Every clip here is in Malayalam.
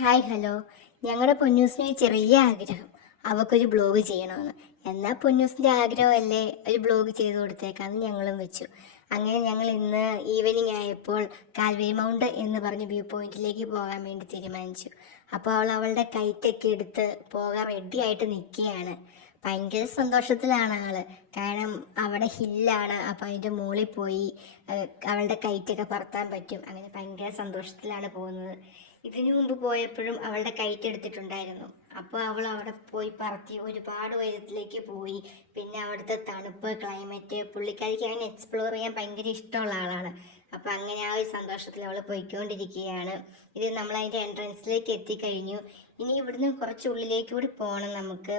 Hi hello. ഞങ്ങളുടെ പൊന്നൂസിന് ഒരു ചെറിയ ആഗ്രഹം. അവൾക്കൊരു ബ്ലോഗ് ചെയ്യണമെന്ന്. എന്നാൽ പൊന്നൂസിന്റെ ആഗ്രഹമല്ലേ? ഒരു ബ്ലോഗ് ചെയ്ത് കൊടുത്തേക്കാന്ന് ഞങ്ങളും വെച്ചു. അങ്ങനെ ഞങ്ങൾ ഇന്ന് ഈവനിങ് ആയപ്പോൾ കാൽവേരി മൗണ്ട് എന്ന് പറഞ്ഞ വ്യൂ പോയിന്റിലേക്ക് പോകാൻ വേണ്ടി തീരുമാനിച്ചു. അപ്പോൾ അവൾ അവളുടെ കൈറ്റൊക്കെ എടുത്ത് പോകാൻ റെഡി ആയിട്ട് നിൽക്കുകയാണ്. ഭയങ്കര സന്തോഷത്തിലാണ് ആൾ. കാരണം അവിടെ ഹില്ലാണ് അപ്പം അതിന്റെ മുകളിൽ പോയി അവളുടെ കൈറ്റൊക്കെ പറത്താൻ പറ്റും. അങ്ങനെ ഭയങ്കര സന്തോഷത്തിലാണ് പോകുന്നത്. ഇതിനു മുമ്പ് പോയപ്പോഴും അവളുടെ കൈറ്റ് എടുത്തിട്ടുണ്ടായിരുന്നു. അപ്പോൾ അവൾ അവിടെ പോയി പറത്തി ഒരുപാട് ഉയരത്തിലേക്ക് പോയി. പിന്നെ അവിടുത്തെ തണുപ്പ് ക്ലൈമറ്റ് പുള്ളിക്കാരിക്ക് അങ്ങനെ എക്സ്പ്ലോർ ചെയ്യാൻ ഭയങ്കര ഇഷ്ടമുള്ള ആളാണ്. അപ്പോൾ അങ്ങനെ ആ ഒരു സന്തോഷത്തിൽ അവൾ പോയിക്കൊണ്ടിരിക്കുകയാണ്. ഇത് നമ്മൾ അതിന്റെ എൻട്രൻസിലേക്ക് എത്തിക്കഴിഞ്ഞു. ഇനി ഇവിടുന്ന് കുറച്ച് ഉള്ളിലേക്ക് കൂടി പോകണം നമുക്ക്.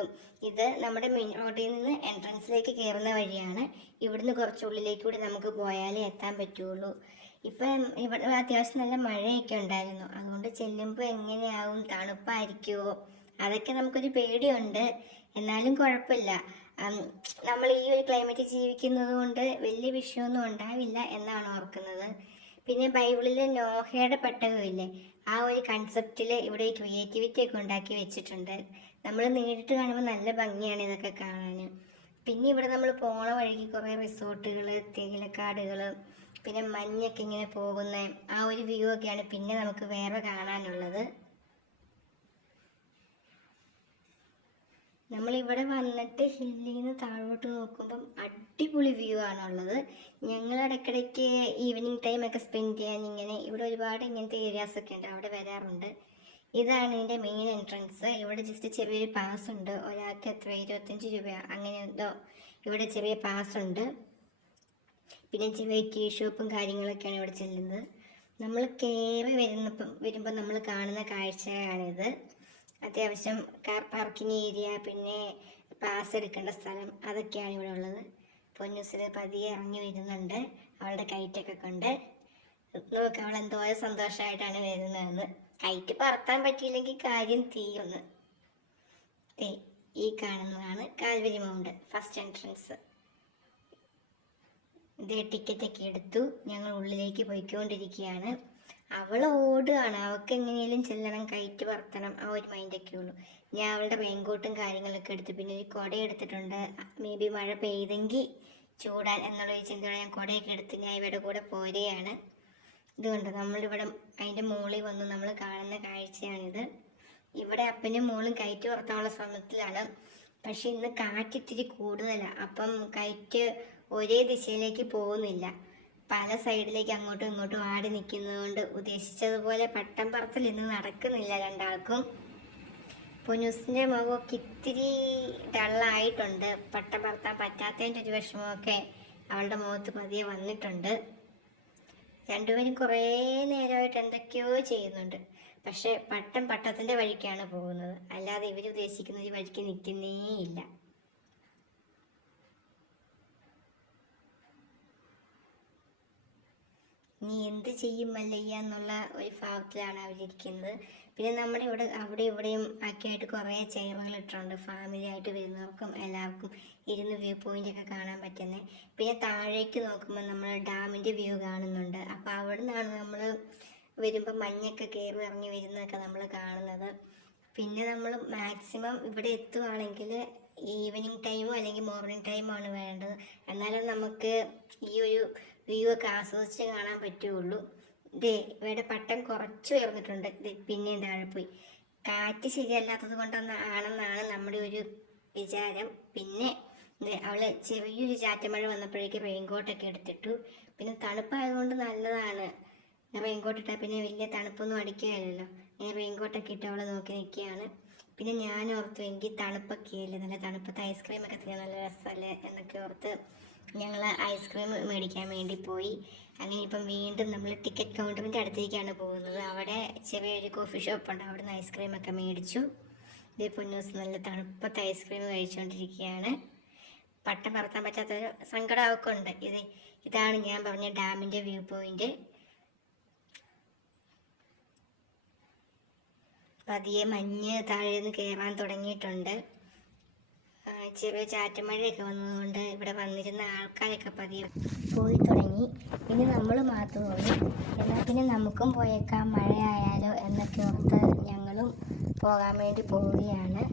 ഇത് നമ്മുടെ മെയിൻ റോഡിൽ നിന്ന് എൻട്രൻസിലേക്ക് കയറുന്ന വഴിയാണ്. ഇവിടുന്ന് കുറച്ച് ഉള്ളിലേക്ക് കൂടി നമുക്ക് പോയാലേ എത്താൻ പറ്റുള്ളൂ. ഇപ്പം ഇവിടെ അത്യാവശ്യം നല്ല മഴയൊക്കെ ഉണ്ടായിരുന്നു. അതുകൊണ്ട് ചെല്ലുമ്പോൾ എങ്ങനെയാവും? തണുപ്പായിരിക്കുമോ അതൊക്കെ നമുക്കൊരു പേടിയുണ്ട്. എന്നാലും കുഴപ്പമില്ല. നമ്മൾ ഈ ഒരു ക്ലൈമറ്റ് ജീവിക്കുന്നത് കൊണ്ട് വലിയ വിഷയമൊന്നും ഉണ്ടാവില്ല എന്നാണ് ഓർക്കുന്നത്. പിന്നെ ബൈബിളിലെ നോഹയുടെ പെട്ടകമില്ലേ? ആ ഒരു കൺസെപ്റ്റിൽ ഇവിടെ ക്രിയേറ്റിവിറ്റി ഒക്കെ ഉണ്ടാക്കി വെച്ചിട്ടുണ്ട്. നമ്മൾ നേരിട്ട് കാണുമ്പോൾ നല്ല ഭംഗിയാണ് ഇതൊക്കെ കാണാൻ പിന്നെ ഇവിടെ നമ്മൾ പോണ വഴിക്ക് കുറേ റിസോർട്ടുകൾ തേയിലക്കാടുകൾ പിന്നെ മഞ്ഞൊക്കെ ഇങ്ങനെ പോകുന്ന ആ ഒരു വ്യൂ ഒക്കെയാണ് പിന്നെ നമുക്ക് വേറെ കാണാനുള്ളത്. നമ്മളിവിടെ വന്നിട്ട് ഹില്ലിൽ നിന്ന് താഴോട്ട് നോക്കുമ്പം അടിപൊളി വ്യൂ ആണുള്ളത്. ഞങ്ങൾ ഇടയ്ക്കിടയ്ക്ക് ഈവനിങ് ടൈം ഒക്കെ സ്പെൻഡ് ചെയ്യാൻ ഇങ്ങനെ ഇവിടെ ഒരുപാട് ഇങ്ങനത്തെ ഏരിയാസ് ഒക്കെ ഉണ്ട്. അവിടെ വരാറുണ്ട്. ഇതാണ് ഇതിന്റെ മെയിൻ എൻട്രൻസ് ഇവിടെ ജസ്റ്റ് ചെറിയൊരു പാസ് ഉണ്ട്. ഒരാൾക്ക് എത്ര? ഇരുപത്തഞ്ച് രൂപ. അങ്ങനെ എന്തോ ഇവിടെ ചെറിയ പാസ് ഉണ്ട്. പിന്നെ ചെറിയ ടീ ഷോപ്പും കാര്യങ്ങളൊക്കെയാണ് ഇവിടെ ചെല്ലുന്നത്. നമ്മൾ കയറി വരുന്നപ്പം വരുമ്പോൾ നമ്മൾ കാണുന്ന കാഴ്ചയാണിത്. അത്യാവശ്യം കാർ പാർക്കിംഗ് ഏരിയ പിന്നെ പാസ് എടുക്കേണ്ട സ്ഥലം അതൊക്കെയാണ് ഇവിടെ ഉള്ളത്. പൊന്നൂസിൽ പതിയെ ഇറങ്ങി വരുന്നുണ്ട്. അവളുടെ കൈറ്റൊക്കെ കൊണ്ട്. നോക്ക് അവൾ എന്തോരം സന്തോഷമായിട്ടാണ് വരുന്നതെന്ന്. കൈറ്റ് പറത്താൻ പറ്റിയില്ലെങ്കിൽ കാര്യം തീയൊന്ന് ഈ കാണുന്നതാണ് കാൽവരി മൗണ്ട് ഫസ്റ്റ് എൻട്രൻസ് ഇതേ ടിക്കറ്റൊക്കെ എടുത്തു. ഞങ്ങൾ ഉള്ളിലേക്ക് പോയിക്കൊണ്ടിരിക്കുകയാണ്. അവൾ ഓടുകയാണ് അവൾക്ക് എങ്ങനെയും ചെല്ലണം കയറ്റ് പറത്തണം. ആ ഒരു മൈൻഡൊക്കെ ഉള്ളൂ. ഞാൻ അവളുടെ റെയിൻകോട്ടും കാര്യങ്ങളൊക്കെ എടുത്ത് പിന്നെ ഒരു കുട എടുത്തിട്ടുണ്ട്. മേ ബി മഴ പെയ്തെങ്കിൽ ചൂടാൻ എന്നുള്ള ഒരു ചിന്തയോടെ ഞാൻ കുടയൊക്കെ എടുത്ത് ഞാൻ ഇവിടെ കൂടെ പോരുകയാണ്. ഇതുകൊണ്ട് നമ്മളിവിടെ അതിന്റെ മുകളിൽ വന്ന് നമ്മൾ കാണുന്ന കാഴ്ചയാണിത്. ഇവിടെ അപ്പനും മോളും കയറ്റ് പുറത്താനുള്ള ശ്രമത്തിലാണ്. പക്ഷെ ഇന്ന് കാറ്റിത്തിരി കൂടുതലാണ് അപ്പം കയറ്റ് ഒരേ ദിശയിലേക്ക് പോകുന്നില്ല. പല സൈഡിലേക്ക് അങ്ങോട്ടും ഇങ്ങോട്ടും ആടി നിൽക്കുന്നതുകൊണ്ട് ഉദ്ദേശിച്ചതുപോലെ പട്ടം പറത്തൽ ഇന്ന് നടക്കുന്നില്ല രണ്ടാൾക്കും. പൊന്നൂസിന്റെ മുഖമൊക്കെ ഇത്തിരി ഡള്ളായിട്ടുണ്ട്. പട്ടം പറത്താൻ പറ്റാത്തതിന്റെ ഒരു വിഷമമൊക്കെ അവളുടെ മുഖത്ത് പതിയെ വന്നിട്ടുണ്ട്. രണ്ടുപേരും കുറേ നേരമായിട്ട് എന്തൊക്കെയോ ചെയ്യുന്നുണ്ട്. പക്ഷെ പട്ടം പട്ടത്തിന്റെ വഴിക്കാണ് പോകുന്നത്. അല്ലാതെ ഇവർ ഉദ്ദേശിക്കുന്ന ഒരു വഴിക്ക് നിൽക്കുന്നേ ഇല്ല നീ എന്ത് ചെയ്യും മല്ലയ്യ എന്നുള്ള ഒരു ഭാവത്തിലാണ് അവരിരിക്കുന്നത്. പിന്നെ നമ്മുടെ ഇവിടെ അവിടെ ഇവിടെയും ഒക്കെ ആയിട്ട് കുറേ ചെയറുകൾ ഇട്ടിട്ടുണ്ട്. ഫാമിലി ആയിട്ട് വരുന്നവർക്കും എല്ലാവർക്കും ഇരുന്ന് വ്യൂ പോയിന്റ് ഒക്കെ കാണാൻ പറ്റുന്നത് പിന്നെ താഴേക്ക് നോക്കുമ്പോൾ നമ്മൾ ഡാമിന്റെ വ്യൂ കാണുന്നുണ്ട്. അപ്പോൾ അവിടെ നിന്നാണ് നമ്മൾ വരുമ്പോൾ മഞ്ഞൊക്കെ കയറി ഇറങ്ങി വരുന്നതൊക്കെ നമ്മൾ കാണുന്നത്. പിന്നെ നമ്മൾ മാക്സിമം ഇവിടെ എത്തുവാണെങ്കിൽ ഈവനിങ് ടൈമോ അല്ലെങ്കിൽ മോർണിംഗ് ടൈമോ ആണ് വേണ്ടത്. എന്നാലും നമുക്ക് ഈ ഒരു വ്യൂ ഒക്കെ ആസ്വദിച്ച് കാണാൻ പറ്റുള്ളൂ. ദേ ഇവിടെ പട്ടം കുറച്ച് ഉയർന്നിട്ടുണ്ട്. ദേ പിന്നെയും താഴെ പോയി. കാറ്റ് ശരിയല്ലാത്തത് കൊണ്ടൊന്ന് ആണെന്നാണ് നമ്മുടെ ഒരു വിചാരം. പിന്നെ അവൾ ചെറിയൊരു ചാറ്റമഴ വന്നപ്പോഴേക്ക് റെയിൻകോട്ടൊക്കെ എടുത്തിട്ടു. പിന്നെ തണുപ്പായതുകൊണ്ട് നല്ലതാണ്. റെയിൻകോട്ട് ഇട്ടാൽ പിന്നെ വലിയ തണുപ്പൊന്നും അടിക്കുകയില്ലല്ലോ ഇങ്ങനെ റെയിൻകോട്ടൊക്കെ ഇട്ട് അവളെ നോക്കി നിൽക്കുകയാണ്. പിന്നെ ഞാൻ ഓർത്തു എനിക്ക് തണുപ്പൊക്കെ അല്ലേ? നല്ല തണുപ്പത്ത് ഐസ്ക്രീം ഒക്കെ തിന്നാൻ നല്ല രസമല്ലേ എന്നൊക്കെ ഓർത്ത് ഞങ്ങൾ ഐസ്ക്രീം മേടിക്കാൻ വേണ്ടി പോയി. അങ്ങനെ ഇപ്പം വീണ്ടും നമ്മൾ ടിക്കറ്റ് കൗണ്ടറിന്റെ അടുത്തേക്കാണ് പോകുന്നത്. അവിടെ ചെറിയൊരു കോഫി ഷോപ്പ് ഉണ്ട്. അവിടെ നിന്ന് ഐസ്ക്രീം ഒക്കെ മേടിച്ചു. ഇതേ പൊന്നൂസ് നല്ല തണുപ്പത്ത് ഐസ്ക്രീം കഴിച്ചുകൊണ്ടിരിക്കുകയാണ് പട്ടം പറത്താൻ പറ്റാത്തൊരു സങ്കടമൊക്കെ ഉണ്ട്. ഇത് ഇതാണ് ഞാൻ പറഞ്ഞ ഡാമിന്റെ വ്യൂ പോയിന്റ് പതിയെ മഞ്ഞ് താഴെ നിന്ന് കയറാൻ തുടങ്ങിയിട്ടുണ്ട് ചെറിയ ചാറ്റമഴയൊക്കെ വന്നതുകൊണ്ട് ഇവിടെ വന്നിരുന്ന ആൾക്കാരൊക്കെ പതിയെ പോയി തുടങ്ങി. ഇനി നമ്മൾ മാത്രമേ ഉള്ളൂ. എന്നാൽ പിന്നെ നമുക്കും പോയേക്കാം. മഴയായാലോ എന്നൊക്കെ ഓർത്ത് ഞങ്ങളും പോകാൻ വേണ്ടി പോവുകയാണ്.